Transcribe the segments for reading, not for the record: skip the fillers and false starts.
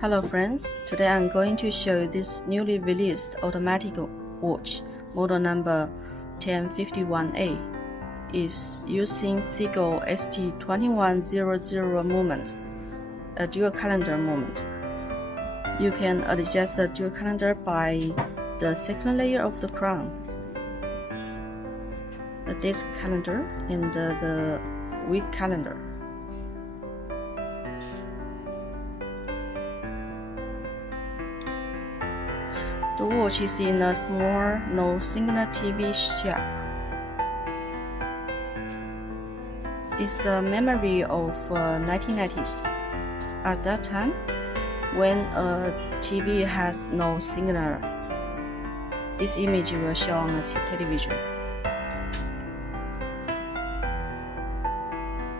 Hello friends, today I'm going to show you this newly released automatic watch, model number 1051A. Is using Seagull ST2100 movement, a dual calendar movement. You can adjust the dual calendar by the second layer of the crown, the days calendar and the week calendar. The watch is in a small, no singular TV shape. It's a memory of 1990s. At that time, when a TV has no signal, this image will show on the television.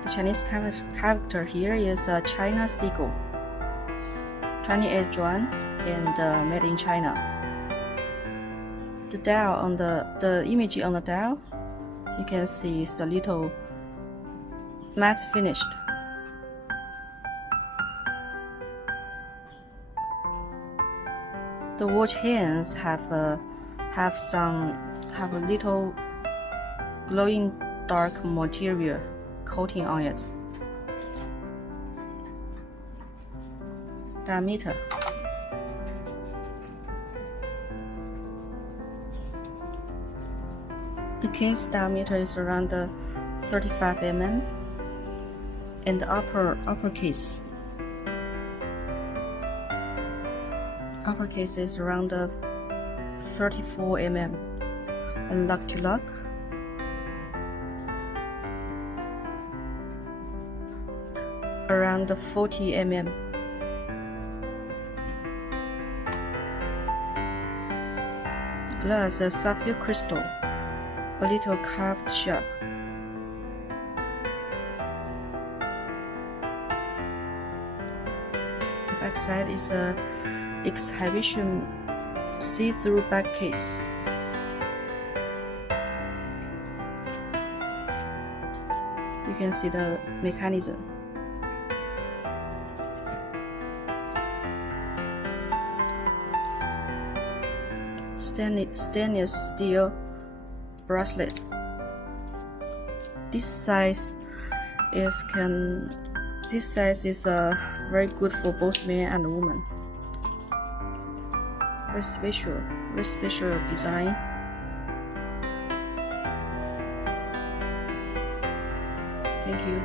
The Chinese character here is a China Seagull, 28 yuan and made in China. The dial on the image on the dial, you can see it's a little matte finished. The watch hands have a little glowing dark material coating on it. Diameter. The case diameter is around 35 mm, and the upper case is around 34 mm, and lock to lock around 40 mm. Glass, a sapphire crystal, a little carved shape. The back side is a exhibition see-through back case. You can see the mechanism. Stainless steel bracelet. This size is very good for both men and women. Very special design. Thank you.